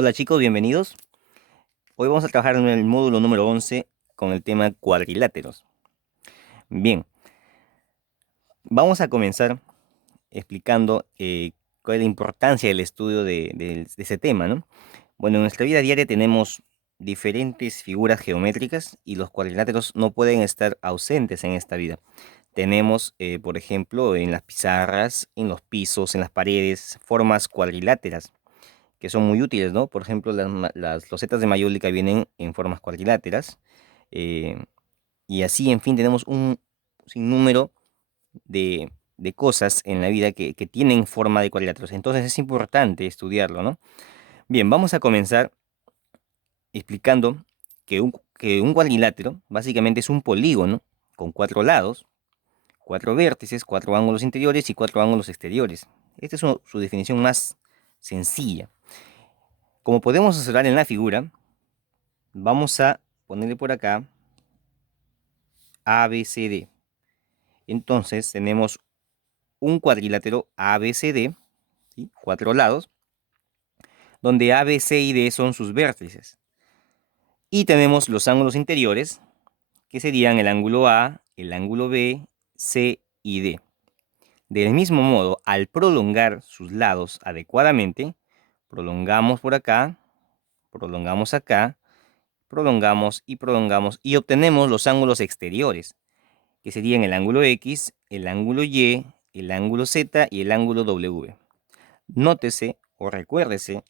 Hola chicos, bienvenidos. Hoy vamos a trabajar en el módulo número 11 con el tema cuadriláteros. Bien, vamos a comenzar explicando cuál es la importancia del estudio de ese tema, ¿no? Bueno, en nuestra vida diaria tenemos diferentes figuras geométricas y los cuadriláteros no pueden estar ausentes en esta vida. Tenemos, por ejemplo, en las pizarras, en los pisos, en las paredes, formas cuadriláteras que son muy útiles, ¿no? Por ejemplo, las losetas de mayólica vienen en formas cuadriláteras. eh, y así, en fin, tenemos un sinnúmero de cosas en la vida que tienen forma de cuadriláteros. Entonces es importante estudiarlo, ¿no? Bien, vamos a comenzar explicando que un cuadrilátero básicamente es un polígono con cuatro lados, cuatro vértices, cuatro ángulos interiores y cuatro ángulos exteriores. Esta es su definición más sencilla. Como podemos observar en la figura, vamos a ponerle por acá ABCD. Entonces tenemos un cuadrilátero ABCD, ¿sí? Cuatro lados, donde A, B, C y D son sus vértices. Y tenemos los ángulos interiores, que serían el ángulo A, el ángulo B, C y D. Del mismo modo, al prolongar sus lados adecuadamente, prolongamos por acá, prolongamos acá, prolongamos y obtenemos los ángulos exteriores, que serían el ángulo X, el ángulo Y, el ángulo Z y el ángulo W. Nótese o recuérdese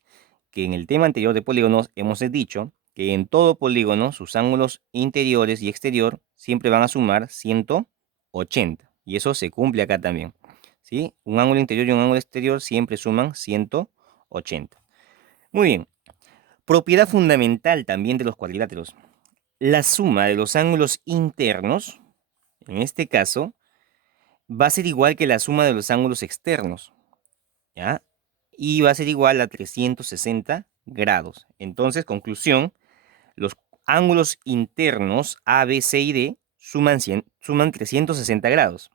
que en el tema anterior de polígonos hemos dicho que en todo polígono sus ángulos interiores y exterior siempre van a sumar 180. Y eso se cumple acá también, ¿sí? Un ángulo interior y un ángulo exterior siempre suman 180. Muy bien. Propiedad fundamental también de los cuadriláteros. La suma de los ángulos internos, en este caso, va a ser igual que la suma de los ángulos externos, ¿ya? Y va a ser igual a 360 grados. Entonces, conclusión, los ángulos internos A, B, C y D suman 360 grados.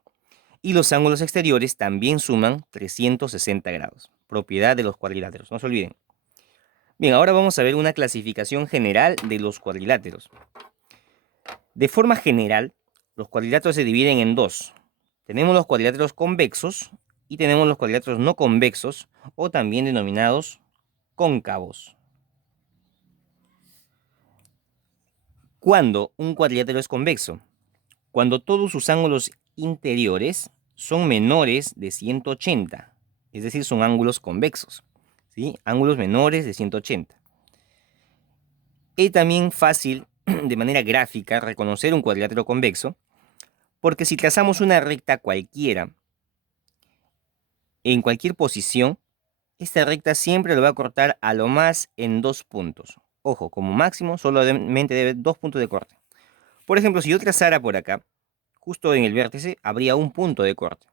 Y los ángulos exteriores también suman 360 grados. Propiedad de los cuadriláteros, no se olviden. Bien, ahora vamos a ver una clasificación general de los cuadriláteros. De forma general, los cuadriláteros se dividen en dos. Tenemos los cuadriláteros convexos y tenemos los cuadriláteros no convexos, o también denominados cóncavos. ¿Cuándo un cuadrilátero es convexo? Cuando todos sus ángulos interiores son menores de 180, es decir, son ángulos convexos, ¿sí? Ángulos menores de 180. Es también fácil, de manera gráfica, reconocer un cuadrilátero convexo, porque si trazamos una recta cualquiera, en cualquier posición, esta recta siempre lo va a cortar a lo más en dos puntos. Ojo, como máximo solamente debe dos puntos de corte. Por ejemplo, si yo trazara por acá, justo en el vértice, habría un punto de corte.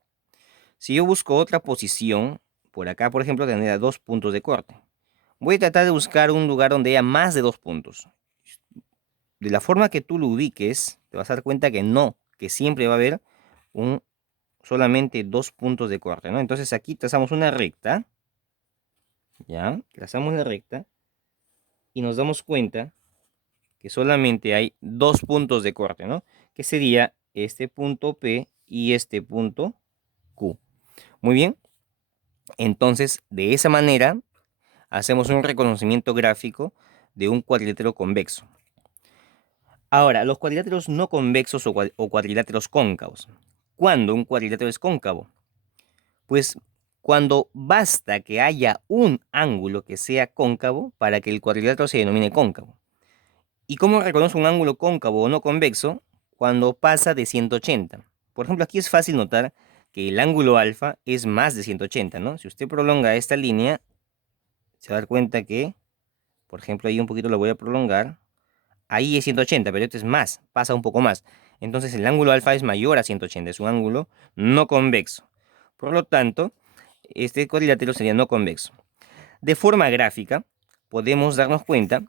Si yo busco otra posición, por acá, por ejemplo, tendría dos puntos de corte. Voy a tratar de buscar un lugar donde haya más de dos puntos. De la forma que tú lo ubiques, te vas a dar cuenta que no, que siempre va a haber solamente dos puntos de corte, ¿no? Entonces aquí trazamos una recta, ¿ya? Trazamos la recta y nos damos cuenta que solamente hay dos puntos de corte, ¿no? Que sería este punto P y este punto Q. Muy bien. Entonces, de esa manera, hacemos un reconocimiento gráfico de un cuadrilátero convexo. Ahora, los cuadriláteros no convexos o cuadriláteros cóncavos. ¿Cuándo un cuadrilátero es cóncavo? Pues cuando basta que haya un ángulo que sea cóncavo para que el cuadrilátero se denomine cóncavo. ¿Y cómo reconoce un ángulo cóncavo o no convexo? Cuando pasa de 180. Por ejemplo, aquí es fácil notar que el ángulo alfa es más de 180, ¿no? Si usted prolonga esta línea, se va a dar cuenta que, por ejemplo, ahí un poquito lo voy a prolongar. Ahí es 180, pero este es más, pasa un poco más. Entonces el ángulo alfa es mayor a 180, es un ángulo no convexo. Por lo tanto, este cuadrilátero sería no convexo. De forma gráfica, podemos darnos cuenta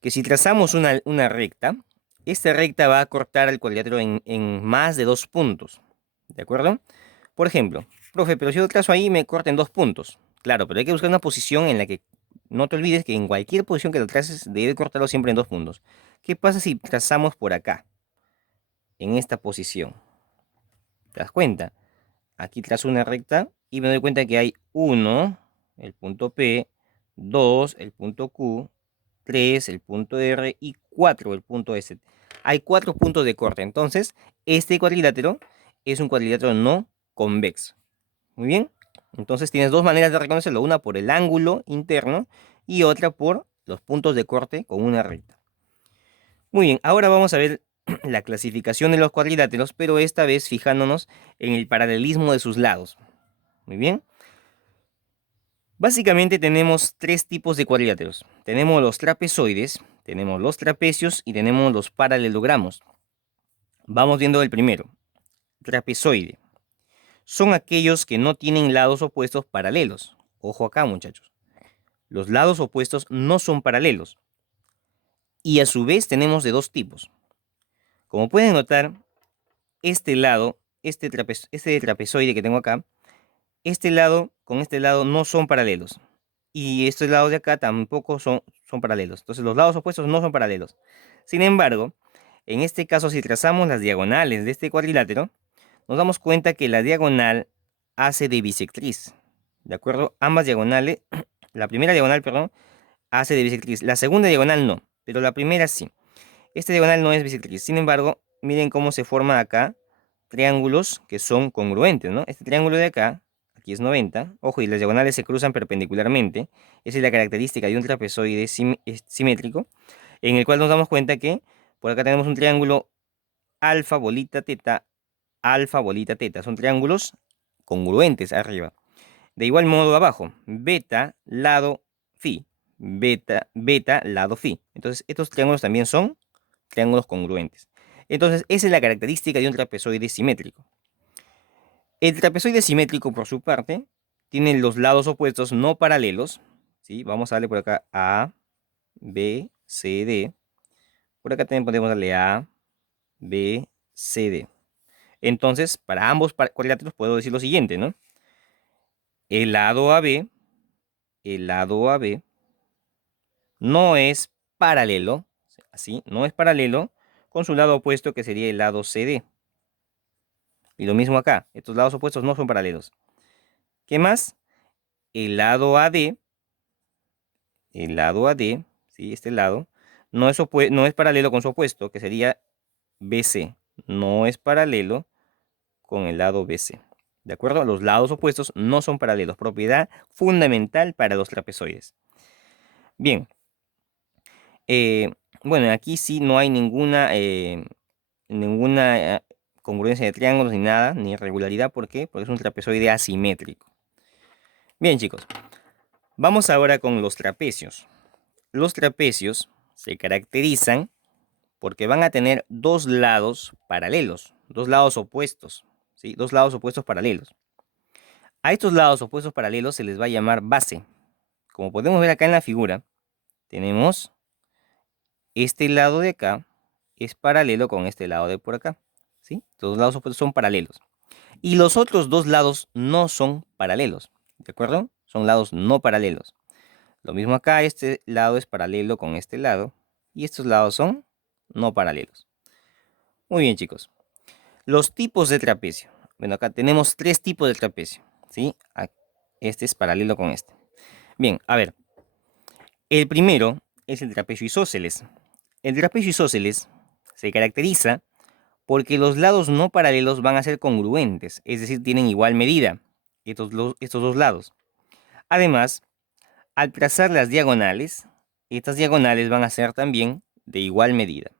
que si trazamos una recta, esta recta va a cortar el cuadrilátero en más de dos puntos. ¿De acuerdo? Por ejemplo, profe, pero si yo trazo ahí me corta en dos puntos. Claro, pero hay que buscar una posición en la que no te olvides que en cualquier posición que lo traces, debe cortarlo siempre en 2 puntos. ¿Qué pasa si trazamos por acá? En esta posición. ¿Te das cuenta? Aquí trazo una recta y me doy cuenta que hay 1, el punto P, 2, el punto Q, 3, el punto R y 4, el punto S. Hay 4 puntos de corte. Entonces, este cuadrilátero es un cuadrilátero no convexo. Muy bien. Entonces tienes dos maneras de reconocerlo. Una por el ángulo interno y otra por los puntos de corte con una recta. Muy bien, ahora vamos a ver la clasificación de los cuadriláteros, pero esta vez fijándonos en el paralelismo de sus lados. Muy bien. Básicamente tenemos 3 tipos de cuadriláteros. Tenemos los trapezoides, tenemos los trapecios y tenemos los paralelogramos. Vamos viendo el primero. Trapezoide. Son aquellos que no tienen lados opuestos paralelos. Ojo acá, muchachos. Los lados opuestos no son paralelos. Y a su vez tenemos de 2 tipos. Como pueden notar, este lado, este trapezoide que tengo acá, este lado con este lado no son paralelos. Y estos lados de acá tampoco son paralelos. Entonces los lados opuestos no son paralelos. Sin embargo, en este caso, si trazamos las diagonales de este cuadrilátero, nos damos cuenta que la diagonal hace de bisectriz. ¿De acuerdo? Ambas diagonales, la primera diagonal, perdón, hace de bisectriz. La segunda diagonal no, pero la primera sí. Esta diagonal no es bisectriz. Sin embargo, miren cómo se forman acá triángulos que son congruentes, ¿no? Este triángulo de acá, aquí es 90. Ojo, y las diagonales se cruzan perpendicularmente. Esa es la característica de un trapezoide simétrico, en el cual nos damos cuenta que por acá tenemos un triángulo alfa, bolita, teta, alfa, bolita, teta. Son triángulos congruentes arriba. De igual modo abajo, beta, lado, phi. Beta, beta, lado, phi. Entonces, estos triángulos también son triángulos congruentes. Entonces, esa es la característica de un trapezoide simétrico. El trapezoide simétrico, por su parte, tiene los lados opuestos no paralelos. ¿Sí? Vamos a darle por acá A, B, C, D. Por acá también podemos darle A, B, C, D. Entonces, para ambos cuadriláteros puedo decir lo siguiente, ¿no? El lado AB, el lado AB no es paralelo, así, no es paralelo con su lado opuesto que sería el lado CD. Y lo mismo acá, estos lados opuestos no son paralelos. ¿Qué más? El lado AD, ¿sí? Este lado, no es paralelo con su opuesto, que sería BC. No es paralelo con el lado BC. ¿De acuerdo? Los lados opuestos no son paralelos. Propiedad fundamental para los trapezoides. Bien. Bueno, aquí sí no hay ninguna congruencia de triángulos ni nada, ni irregularidad. ¿Por qué? Porque es un trapezoide asimétrico. Bien, chicos. Vamos ahora con los trapecios. Los trapecios se caracterizan porque van a tener dos lados paralelos, dos lados opuestos, ¿sí? Dos lados opuestos paralelos. A estos lados opuestos paralelos se les va a llamar base. Como podemos ver acá en la figura, tenemos este lado de acá es paralelo con este lado de por acá, ¿sí? Los lados opuestos son paralelos. Y los otros dos lados no son paralelos, ¿de acuerdo? Son lados no paralelos. Lo mismo acá, este lado es paralelo con este lado y estos lados son no paralelos. Muy bien, chicos. Los tipos de trapecio. Bueno, acá tenemos 3 tipos de trapecio, ¿sí? Este es paralelo con este. Bien, a ver. El primero es el trapecio isósceles. El trapecio isósceles se caracteriza porque los lados no paralelos van a ser congruentes, es decir, tienen igual medida, estos dos lados. Además, al trazar las diagonales, estas diagonales van a ser también de igual medida.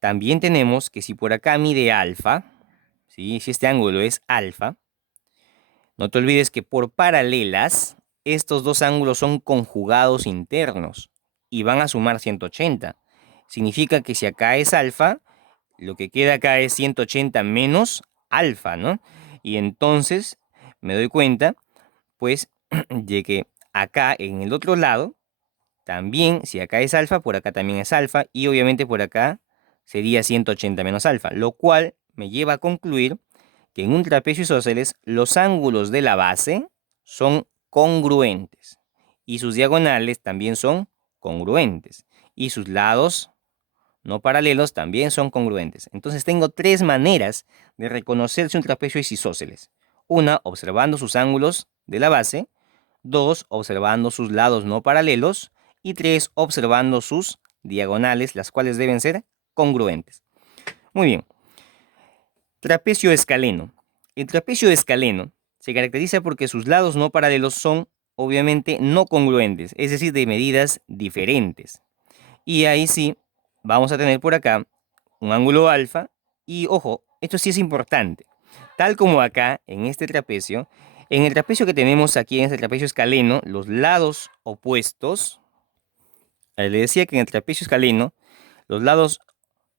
También tenemos que si por acá mide alfa, ¿sí? Si este ángulo es alfa, no te olvides que por paralelas, estos dos ángulos son conjugados internos y van a sumar 180. Significa que si acá es alfa, lo que queda acá es 180 menos alfa, ¿no? Y entonces me doy cuenta, pues, de que acá en el otro lado, también, si acá es alfa, por acá también es alfa, y obviamente por acá sería 180 menos alfa, lo cual me lleva a concluir que en un trapecio isósceles los ángulos de la base son congruentes. y sus diagonales también son congruentes. Y sus lados no paralelos también son congruentes. Entonces tengo tres maneras de reconocer si un trapecio es isósceles. Una, observando sus ángulos de la base. Dos, observando sus lados no paralelos. Y tres, observando sus diagonales, las cuales deben ser congruentes. Muy bien. Trapecio escaleno. El trapecio escaleno se caracteriza porque sus lados no paralelos son obviamente no congruentes, es decir, de medidas diferentes. Y ahí sí, vamos a tener por acá un ángulo alfa. Y ojo, esto sí es importante. Tal como acá, en este trapecio, en el trapecio que tenemos aquí, en este trapecio escaleno, los lados opuestos, le decía que en el trapecio escaleno, los lados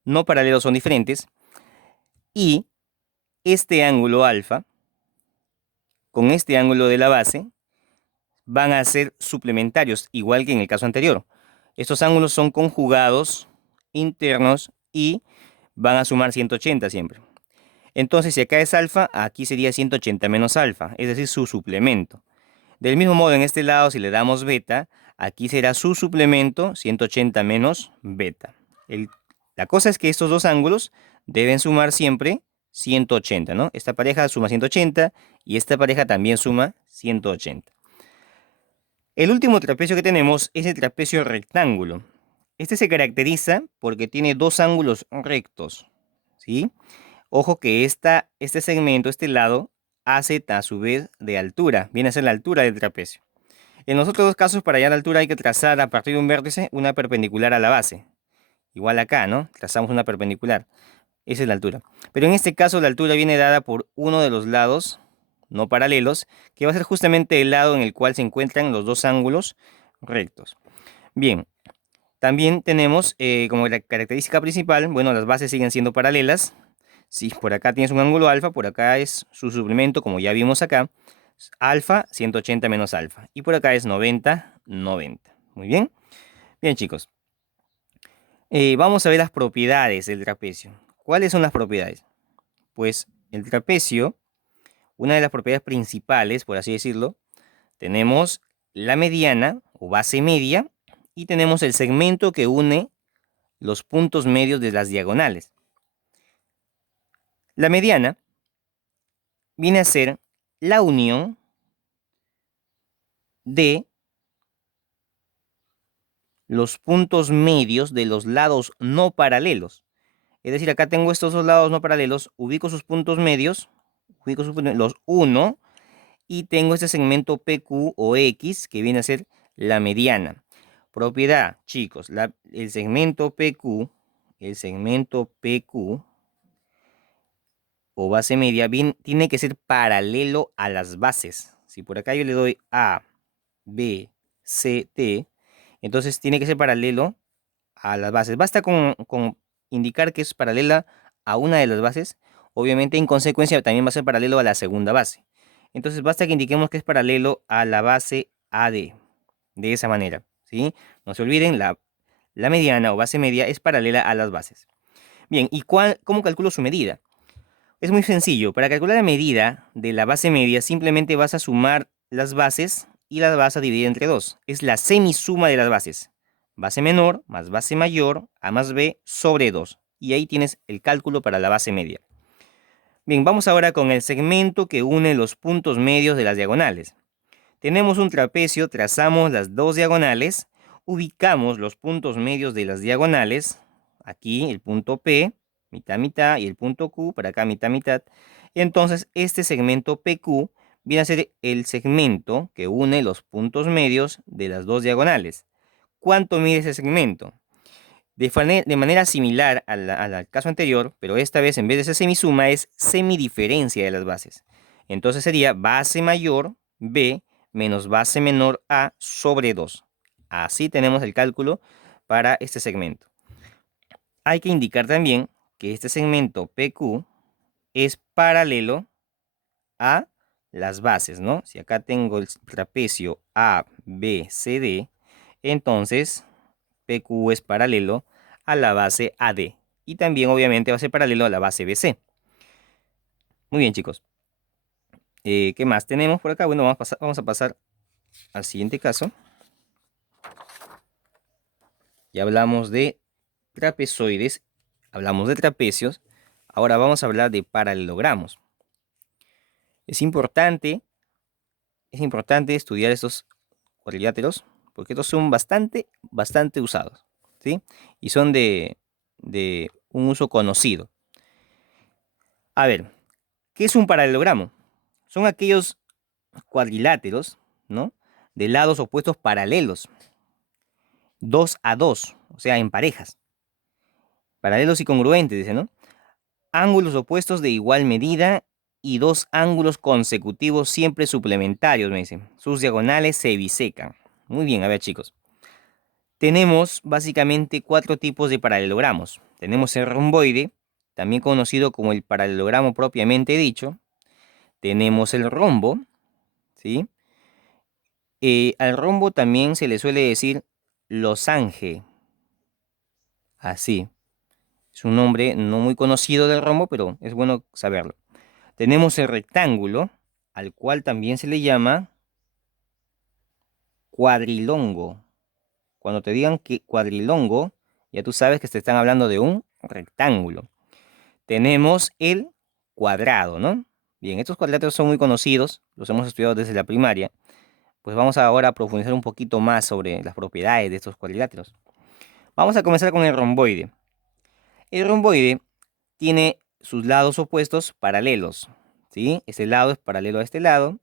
no paralelos son diferentes. Y este ángulo alfa, con este ángulo de la base, van a ser suplementarios, igual que en el caso anterior. Estos ángulos son conjugados internos y van a sumar 180 siempre. Entonces, si acá es alfa, aquí sería 180 menos alfa, es decir, su suplemento. Del mismo modo, en este lado, si le damos beta, aquí será su suplemento 180 menos beta. La cosa es que estos dos ángulos deben sumar siempre 180, ¿no? Esta pareja suma 180 y esta pareja también suma 180. El último trapecio que tenemos es el trapecio rectángulo. Este se caracteriza porque tiene dos ángulos rectos, ¿sí? Ojo que este segmento, este lado, hace a su vez de altura. Viene a ser la altura del trapecio. En los otros dos casos, para hallar la altura hay que trazar a partir de un vértice una perpendicular a la base. Igual acá, ¿no? Trazamos una perpendicular. Esa es la altura. Pero en este caso la altura viene dada por uno de los lados no paralelos, que va a ser justamente el lado en el cual se encuentran los dos ángulos rectos. Bien, también tenemos como la característica principal, bueno, las bases siguen siendo paralelas. Si por acá tienes un ángulo alfa, por acá es su suplemento, como ya vimos acá, alfa 180 menos alfa. Y por acá es 90, 90. Muy bien. Bien, chicos. Vamos a ver las propiedades del trapecio. ¿Cuáles son las propiedades? Pues el trapecio, una de las propiedades principales, por así decirlo, tenemos la mediana o base media y tenemos el segmento que une los puntos medios de las diagonales. La mediana viene a ser la unión de los puntos medios de los lados no paralelos. Es decir, acá tengo estos dos lados no paralelos, ubico sus puntos medios, los uno, y tengo este segmento PQ o X que viene a ser la mediana. Propiedad, chicos, el segmento PQ o base media tiene que ser paralelo a las bases. Si por acá yo le doy A, B, C, T, entonces tiene que ser paralelo a las bases. Basta con indicar que es paralela a una de las bases. Obviamente, en consecuencia, también va a ser paralelo a la segunda base. Entonces, basta que indiquemos que es paralelo a la base AD. De esa manera, ¿sí? No se olviden, la mediana o base media es paralela a las bases. Bien, ¿y cómo calculo su medida? Es muy sencillo. Para calcular la medida de la base media, simplemente vas a sumar las bases y las vas a dividir entre 2. Es la semisuma de las bases. Base menor más base mayor, A más B, sobre 2. Y ahí tienes el cálculo para la base media. Bien, vamos ahora con el segmento que une los puntos medios de las diagonales. Tenemos un trapecio, trazamos las dos diagonales, ubicamos los puntos medios de las diagonales. Aquí el punto P, mitad, mitad, y el punto Q, para acá, mitad, mitad. Entonces, este segmento PQ viene a ser el segmento que une los puntos medios de las dos diagonales. ¿Cuánto mide ese segmento? De manera similar al caso anterior, pero esta vez en vez de ser semisuma es semidiferencia de las bases. Entonces sería base mayor B menos base menor A sobre 2. Así tenemos el cálculo para este segmento. Hay que indicar también que este segmento PQ es paralelo a las bases, ¿no? Si acá tengo el trapecio A, B, C, D, entonces PQ es paralelo a la base AD. Y también obviamente va a ser paralelo a la base BC. Muy bien, chicos. ¿Qué más tenemos por acá? Bueno, vamos a pasar al siguiente caso. Ya hablamos de trapezoides, hablamos de trapecios. Ahora vamos a hablar de paralelogramos. Es importante, es importante estudiar estos cuadriláteros porque estos son bastante usados, ¿sí? Y son de un uso conocido. A ver, ¿qué es un paralelogramo? Son aquellos cuadriláteros, ¿no? De lados opuestos paralelos, 2 a 2, o sea, en parejas. Paralelos y congruentes, dice, ¿no? Ángulos opuestos de igual medida y dos ángulos consecutivos siempre suplementarios, me dicen. Sus diagonales se bisecan. Muy bien, a ver, chicos. Tenemos básicamente cuatro tipos de paralelogramos. Tenemos el romboide, también conocido como el paralelogramo propiamente dicho. Tenemos el rombo, ¿sí? Al rombo también se le suele decir losange. Así. Es un nombre no muy conocido del rombo, pero es bueno saberlo. Tenemos el rectángulo, al cual también se le llama cuadrilongo. Cuando te digan que cuadrilongo, ya tú sabes que te están hablando de un rectángulo. Tenemos el cuadrado, ¿no? Bien, estos cuadriláteros son muy conocidos, los hemos estudiado desde la primaria. Pues vamos ahora a profundizar un poquito más sobre las propiedades de estos cuadriláteros. Vamos a comenzar con el romboide. El romboide tiene sus lados opuestos paralelos, ¿sí? Este lado es paralelo a este lado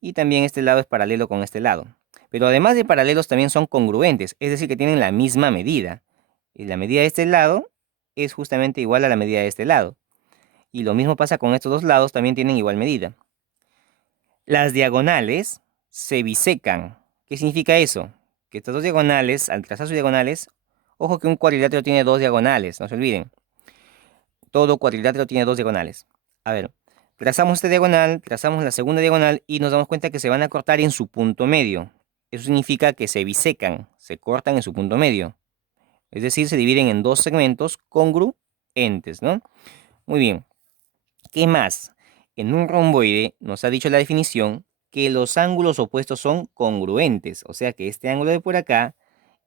y también este lado es paralelo con este lado. Pero además de paralelos también son congruentes, es decir, que tienen la misma medida. Y la medida de este lado es justamente igual a la medida de este lado. Y lo mismo pasa con estos dos lados, también tienen igual medida. Las diagonales se bisecan. ¿Qué significa eso? Que estas dos diagonales, al trazar sus diagonales, ojo que un cuadrilátero tiene dos diagonales, no se olviden. Todo cuadrilátero tiene dos diagonales. A ver, trazamos esta diagonal, trazamos la segunda diagonal y nos damos cuenta que se van a cortar en su punto medio. Eso significa que se bisecan, se cortan en su punto medio. Es decir, se dividen en dos segmentos congruentes, ¿no? Muy bien. ¿Qué más? En un romboide nos ha dicho la definición que los ángulos opuestos son congruentes. O sea que este ángulo de por acá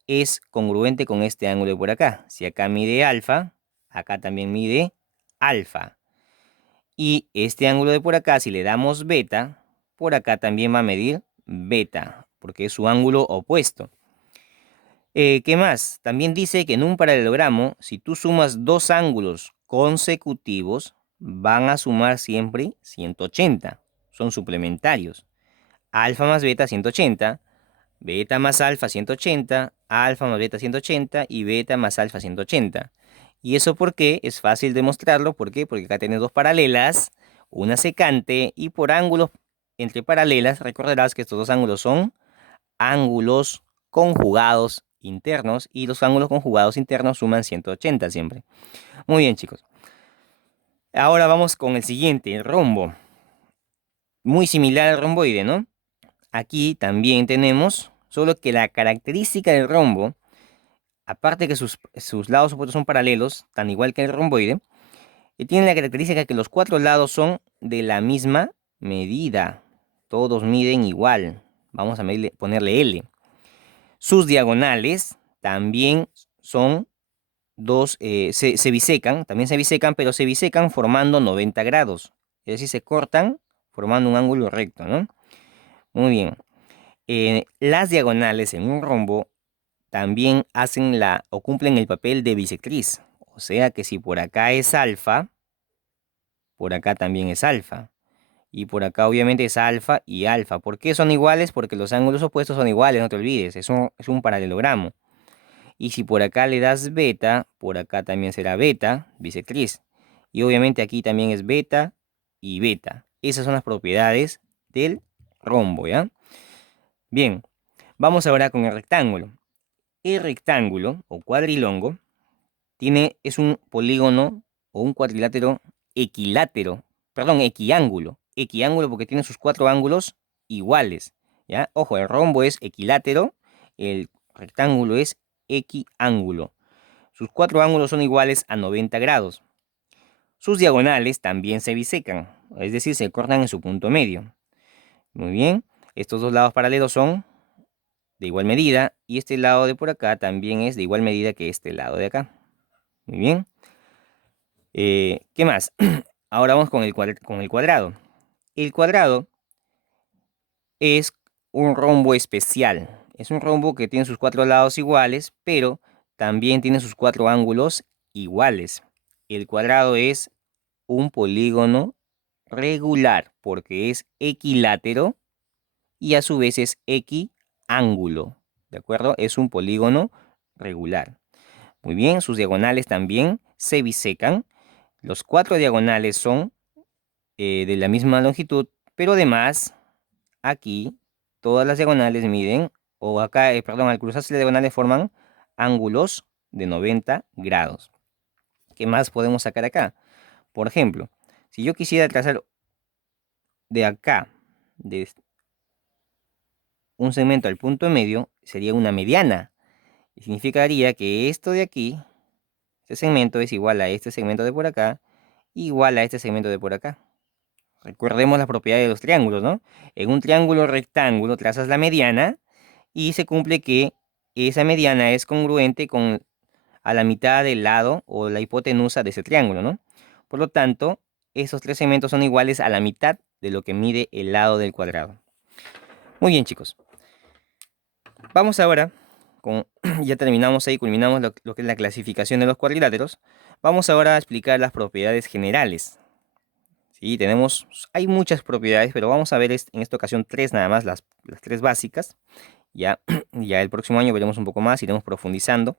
es congruente con este ángulo de por acá. Si acá mide alfa, acá también mide alfa. Y este ángulo de por acá, si le damos beta, por acá también va a medir beta, porque es su ángulo opuesto. ¿Qué más? También dice que en un paralelogramo, si tú sumas dos ángulos consecutivos, van a sumar siempre 180. Son suplementarios. Alfa más beta 180, beta más alfa 180, alfa más beta 180 y beta más alfa 180. ¿Y eso por qué? Es fácil demostrarlo. ¿Por qué? Porque acá tienes dos paralelas, una secante, y por ángulos entre paralelas, recordarás que estos dos ángulos son ángulos conjugados internos, y los ángulos conjugados internos suman 180 siempre. Muy bien, chicos. Ahora vamos con el siguiente, el rombo. Muy similar al romboide, ¿no? Aquí también tenemos, solo que la característica del rombo, aparte que sus lados opuestos son paralelos, tan igual que el romboide, tiene la característica que los cuatro lados son de la misma medida. Todos miden igual. Vamos a ponerle L. Sus diagonales también son dos, se bisecan, también se bisecan, pero se bisecan formando 90 grados. Es decir, se cortan formando un ángulo recto, ¿no? Muy bien. Las diagonales en un rombo también hacen o cumplen el papel de bisectriz. O sea que si por acá es alfa, por acá también es alfa. Y por acá obviamente es alfa y alfa. ¿Por qué son iguales? Porque los ángulos opuestos son iguales, no te olvides. Es un paralelogramo. Y si por acá le das beta, por acá también será beta, bisectriz. Y obviamente aquí también es beta y beta. Esas son las propiedades del rombo, ¿ya? Bien, vamos ahora con el rectángulo. El rectángulo o cuadrilongo es un polígono o un cuadrilátero equilátero, perdón, equiángulo. Equiángulo porque tiene sus cuatro ángulos iguales, ¿ya? Ojo, el rombo es equilátero, el rectángulo es equiángulo. Sus cuatro ángulos son iguales a 90 grados. Sus diagonales también se bisecan, es decir, se cortan en su punto medio. Muy bien, estos dos lados paralelos son de igual medida y este lado de por acá también es de igual medida que este lado de acá. Muy bien. ¿Qué más? Ahora vamos con el cuadrado. El cuadrado es un rombo especial. Es un rombo que tiene sus 4 lados iguales, pero también tiene sus 4 ángulos iguales. El cuadrado es un polígono regular porque es equilátero y a su vez es equiángulo. ¿De acuerdo? Es un polígono regular. Muy bien, sus diagonales también se bisecan. Los 4 diagonales son de la misma longitud, pero además aquí todas las diagonales miden, o acá, perdón, al cruzarse las diagonales forman ángulos de 90 grados. ¿Qué más podemos sacar acá? Por ejemplo, si yo quisiera trazar de acá, de un segmento al punto medio, sería una mediana. Y significaría que esto de aquí, este segmento es igual a este segmento de por acá, igual a este segmento de por acá. Recordemos las propiedades de los triángulos, ¿no? En un triángulo rectángulo trazas la mediana y se cumple que esa mediana es congruente con a la mitad del lado o la hipotenusa de ese triángulo, ¿no? Por lo tanto, esos tres segmentos son iguales a la mitad de lo que mide el lado del cuadrado. Muy bien, chicos. Vamos ahora, con, ya terminamos ahí, culminamos lo que es la clasificación de los cuadriláteros. Vamos ahora a explicar las propiedades generales. Sí, hay muchas propiedades, pero vamos a ver en esta ocasión tres nada más, las tres básicas. Ya, ya el próximo año veremos un poco más, iremos profundizando.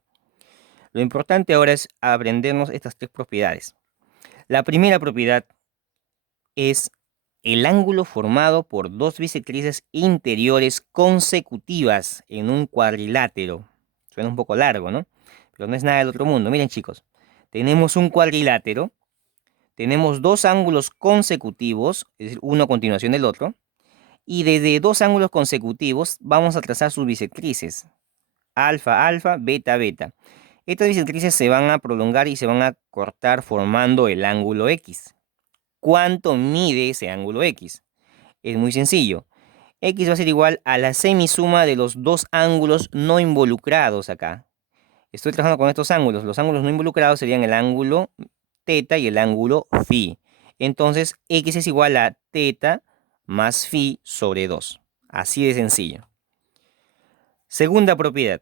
Lo importante ahora es aprendernos estas tres propiedades. La primera propiedad es el ángulo formado por dos bisectrices interiores consecutivas en un cuadrilátero. Suena un poco largo, ¿no? Pero no es nada del otro mundo. Miren, chicos, tenemos un cuadrilátero, tenemos dos ángulos consecutivos, es decir, uno a continuación del otro, y desde dos ángulos consecutivos vamos a trazar sus bisectrices. Alfa, alfa, beta, beta. Estas bisectrices se van a prolongar y se van a cortar formando el ángulo X. ¿Cuánto mide ese ángulo X? Es muy sencillo. X va a ser igual a la semisuma de los dos ángulos no involucrados acá. Estoy trabajando con estos ángulos. Los ángulos no involucrados serían el ángulo teta y el ángulo phi. Entonces, X es igual a teta más phi sobre 2. Así de sencillo. Segunda propiedad.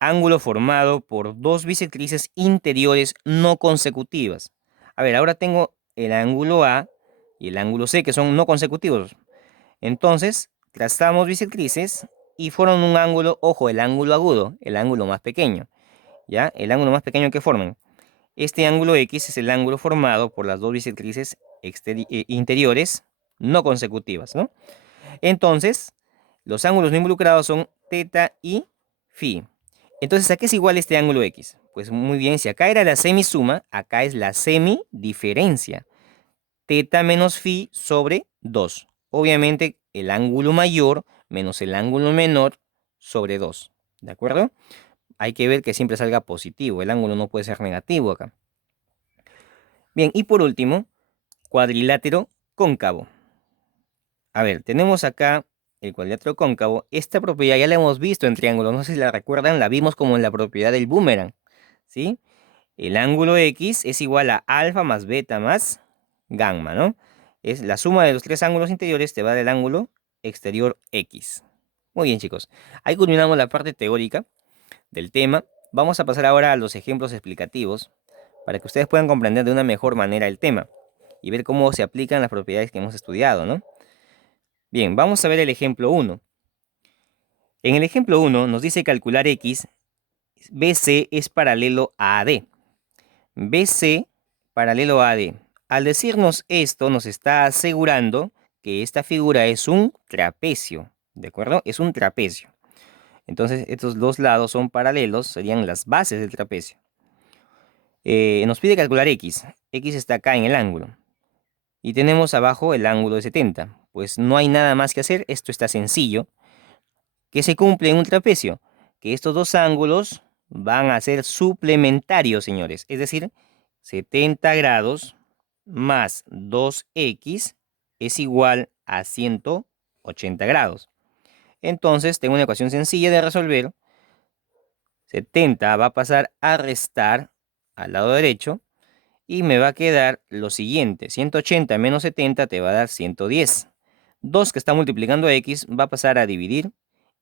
Ángulo formado por dos bisectrices interiores no consecutivas. A ver, ahora tengo el ángulo A y el ángulo C, que son no consecutivos. Entonces, trazamos bisectrices y forman un ángulo, ojo, el ángulo agudo, el ángulo más pequeño. ¿Ya? El ángulo más pequeño que forman. Este ángulo X es el ángulo formado por las dos bisectrices interiores no consecutivas, ¿no? Entonces, los ángulos no involucrados son teta y phi. Entonces, ¿a qué es igual este ángulo X? Pues muy bien, si acá era la semisuma, acá es la semidiferencia. Teta menos phi sobre 2. Obviamente, el ángulo mayor menos el ángulo menor sobre 2. ¿De acuerdo? Hay que ver que siempre salga positivo. El ángulo no puede ser negativo acá. Bien, y por último, cuadrilátero cóncavo. A ver, tenemos acá el cuadrilátero cóncavo. Esta propiedad ya la hemos visto en triángulos. No sé si la recuerdan, la vimos como en la propiedad del boomerang. ¿Sí? El ángulo X es igual a alfa más beta más gamma, ¿no? Es la suma de los tres ángulos interiores te va a dar el ángulo exterior X. Muy bien, chicos. Ahí culminamos la parte teórica del tema. Vamos a pasar ahora a los ejemplos explicativos para que ustedes puedan comprender de una mejor manera el tema y ver cómo se aplican las propiedades que hemos estudiado, ¿no? Bien, vamos a ver el ejemplo 1. En el ejemplo 1 nos dice calcular X, BC es paralelo a AD. BC paralelo a AD. Al decirnos esto, nos está asegurando que esta figura es un trapecio, ¿de acuerdo? Es un trapecio. Entonces, estos dos lados son paralelos, serían las bases del trapecio. Nos pide calcular X. X está acá en el ángulo. Y tenemos abajo el ángulo de 70. Pues no hay nada más que hacer, esto está sencillo. ¿Qué se cumple en un trapecio? Que estos dos ángulos van a ser suplementarios, señores. Es decir, 70 grados más 2x es igual a 180 grados. Entonces tengo una ecuación sencilla de resolver. 70 va a pasar a restar al lado derecho y me va a quedar lo siguiente. 180 menos 70 te va a dar 110. 2 que está multiplicando a x va a pasar a dividir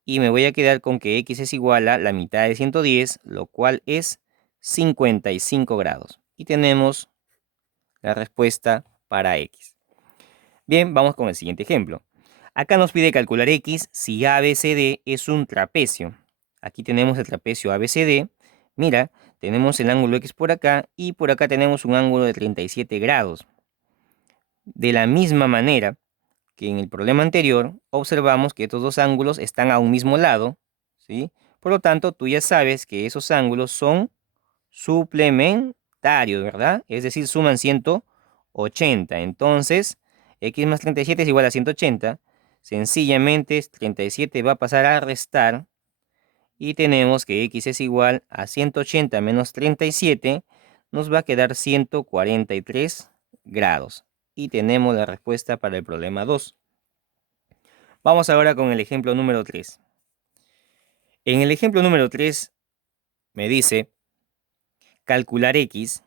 y me voy a quedar con que x es igual a la mitad de 110, lo cual es 55 grados. Y tenemos la respuesta para x. Bien, vamos con el siguiente ejemplo. Acá nos pide calcular x si ABCD es un trapecio. Aquí tenemos el trapecio ABCD. Mira, tenemos el ángulo x por acá y por acá tenemos un ángulo de 37 grados. De la misma manera que en el problema anterior, observamos que estos dos ángulos están a un mismo lado, ¿sí? Por lo tanto, tú ya sabes que esos ángulos son suplementarios, ¿verdad? Es decir, suman 180. Entonces, x más 37 es igual a 180. Sencillamente, 37 va a pasar a restar y tenemos que x es igual a 180 menos 37, nos va a quedar 143 grados. Y tenemos la respuesta para el problema 2. Vamos ahora con el ejemplo número 3. En el ejemplo número 3 me dice calcular x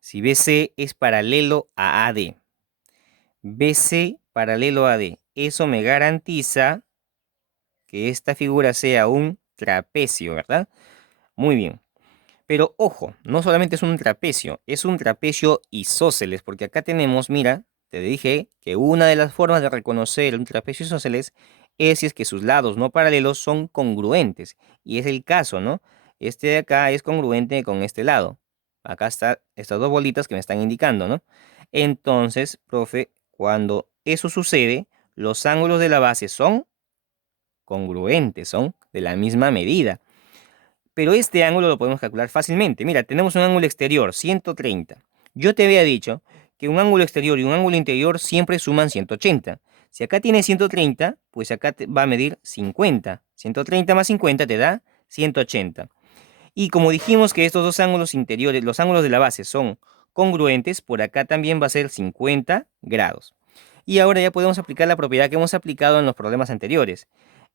si BC es paralelo a AD. BC paralelo a AD. Eso me garantiza que esta figura sea un trapecio, ¿verdad? Muy bien. Pero ojo, no solamente es un trapecio isósceles, porque acá tenemos, mira, te dije que una de las formas de reconocer un trapecio isósceles es si es que sus lados no paralelos son congruentes. Y es el caso, ¿no? Este de acá es congruente con este lado. Acá están estas dos bolitas que me están indicando, ¿no? Entonces, profe, cuando eso sucede, los ángulos de la base son congruentes, son de la misma medida. Pero este ángulo lo podemos calcular fácilmente. Mira, tenemos un ángulo exterior, 130. Yo te había dicho que un ángulo exterior y un ángulo interior siempre suman 180. Si acá tiene 130, pues acá va a medir 50. 130 más 50 te da 180. Y como dijimos que estos dos ángulos interiores, los ángulos de la base son congruentes, por acá también va a ser 50 grados. Y ahora ya podemos aplicar la propiedad que hemos aplicado en los problemas anteriores.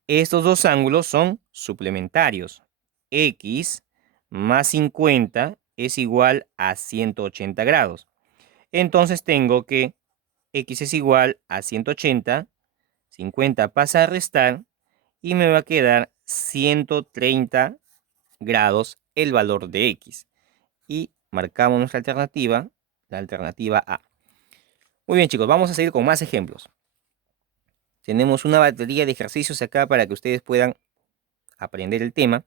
Estos dos ángulos son suplementarios. X más 50 es igual a 180 grados. Entonces tengo que x es igual a 180, 50 pasa a restar y me va a quedar 130 grados el valor de x. Y marcamos nuestra alternativa, la alternativa A. Muy bien, chicos, vamos a seguir con más ejemplos. Tenemos una batería de ejercicios acá para que ustedes puedan aprender el tema.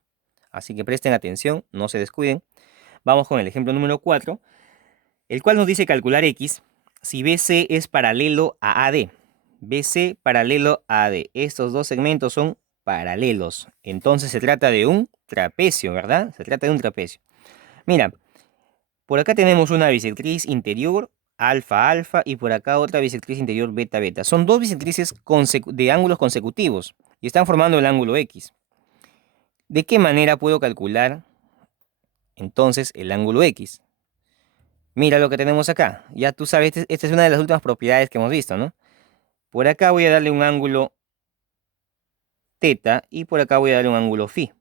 Así que presten atención, no se descuiden. Vamos con el ejemplo número 4, el cual nos dice calcular x si BC es paralelo a AD. BC paralelo a AD. Estos dos segmentos son paralelos. Entonces se trata de un trapecio, ¿verdad? Se trata de un trapecio. Mira, por acá tenemos una bisectriz interior alfa alfa y por acá otra bisectriz interior beta beta. Son dos bisectrices de ángulos consecutivos y están formando el ángulo X. ¿De qué manera puedo calcular entonces el ángulo X? Mira lo que tenemos acá. Ya tú sabes, esta es una de las últimas propiedades que hemos visto, ¿no? Por acá voy a darle un ángulo teta y por acá voy a darle un ángulo phi.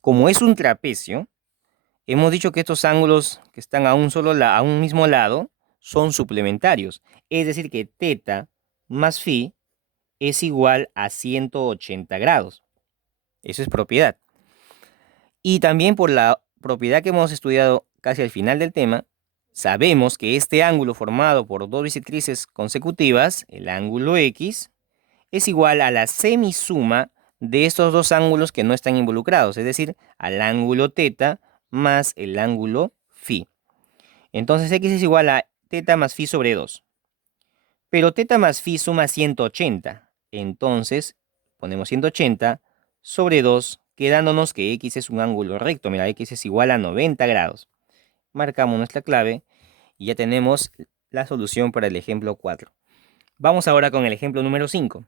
Como es un trapecio, hemos dicho que estos ángulos que están a a un mismo lado son suplementarios. Es decir, que teta más phi es igual a 180 grados. Eso es propiedad. Y también por la propiedad que hemos estudiado casi al final del tema, sabemos que este ángulo formado por dos bisectrices consecutivas, el ángulo X, es igual a la semisuma de estos dos ángulos que no están involucrados, es decir, al ángulo teta más el ángulo phi. Entonces X es igual a teta más phi sobre 2. Pero teta más phi suma 180. Entonces ponemos 180 sobre 2, quedándonos que X es un ángulo recto. Mira, X es igual a 90 grados. Marcamos nuestra clave y ya tenemos la solución para el ejemplo 4. Vamos ahora con el ejemplo número 5.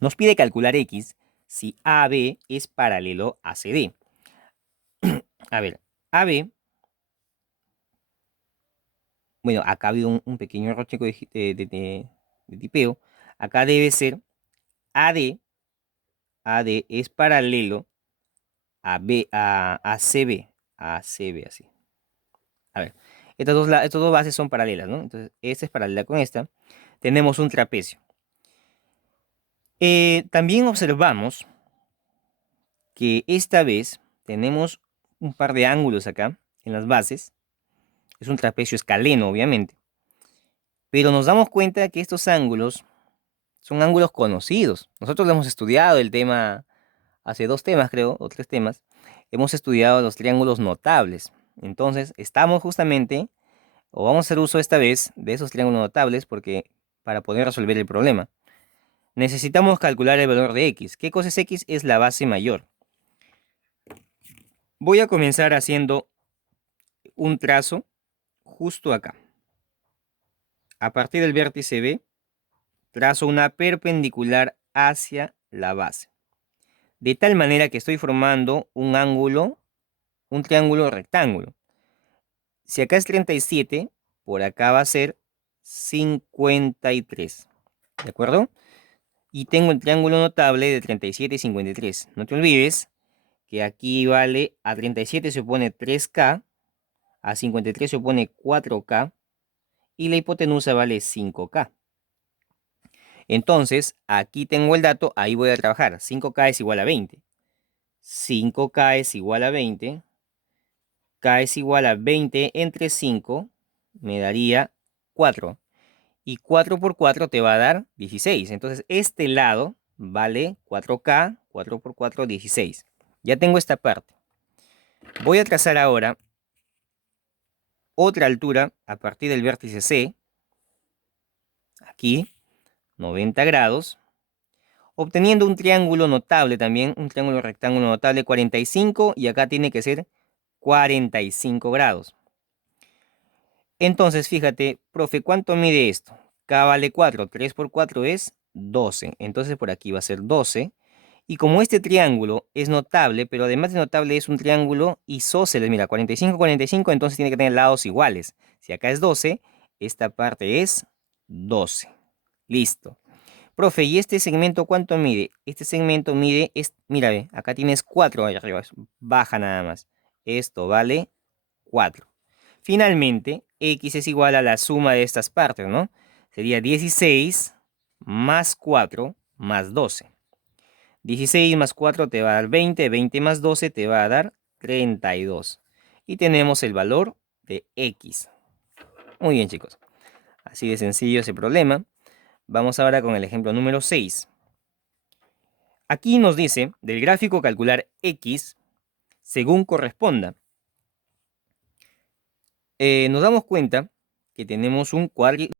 Nos pide calcular X si AB es paralelo a CD. A ver, AB, bueno, acá ha habido un pequeño error chico de tipeo. Acá debe ser AD es paralelo a CB, así. A ver, estas dos bases son paralelas, ¿no? Entonces, esta es paralela con esta. Tenemos un trapecio. También observamos que esta vez tenemos un par de ángulos acá en las bases. Es un trapecio escaleno, obviamente. Pero nos damos cuenta que estos ángulos son ángulos conocidos. Nosotros lo hemos estudiado el tema, hace 2 temas creo, o 3 temas. Hemos estudiado los triángulos notables. Entonces, estamos justamente, o vamos a hacer uso esta vez de esos triángulos notables porque para poder resolver el problema, necesitamos calcular el valor de x. ¿Qué cosa es x? Es la base mayor. Voy a comenzar haciendo un trazo justo acá. A partir del vértice B, trazo una perpendicular hacia la base. De tal manera que estoy formando un ángulo, un triángulo rectángulo. Si acá es 37, por acá va a ser 53. ¿De acuerdo? Y tengo el triángulo notable de 37 y 53. No te olvides que aquí vale a 37 se opone 3K, a 53 se opone 4K y la hipotenusa vale 5K. Entonces, aquí tengo el dato, ahí voy a trabajar. 5K es igual a 20. 5K es igual a 20. K es igual a 20 entre 5, me daría 4. Y 4 por 4 te va a dar 16. Entonces, este lado vale 4K, 4 por 4, 16. Ya tengo esta parte. Voy a trazar ahora otra altura a partir del vértice C. Aquí, 90 grados. Obteniendo un triángulo notable también, un triángulo rectángulo notable 45 y acá tiene que ser 45 grados. Entonces, fíjate, profe, ¿cuánto mide esto? K vale 4, 3 por 4 es 12. Entonces por aquí va a ser 12. Y como este triángulo es notable, pero además de notable es un triángulo isósceles, mira, 45, 45, entonces tiene que tener lados iguales. Si acá es 12, esta parte es 12. Listo. Profe, ¿y este segmento cuánto mide? Este segmento mide, mira, ve, acá tienes 4 ahí arriba, baja nada más. Esto vale 4. Finalmente, x es igual a la suma de estas partes, ¿no? Sería 16 más 4 más 12. 16 más 4 te va a dar 20, 20 más 12 te va a dar 32. Y tenemos el valor de x. Muy bien, chicos. Así de sencillo ese problema. Vamos ahora con el ejemplo número 6. Aquí nos dice, del gráfico calcular x según corresponda. Nos damos cuenta que tenemos un cuadrilátero.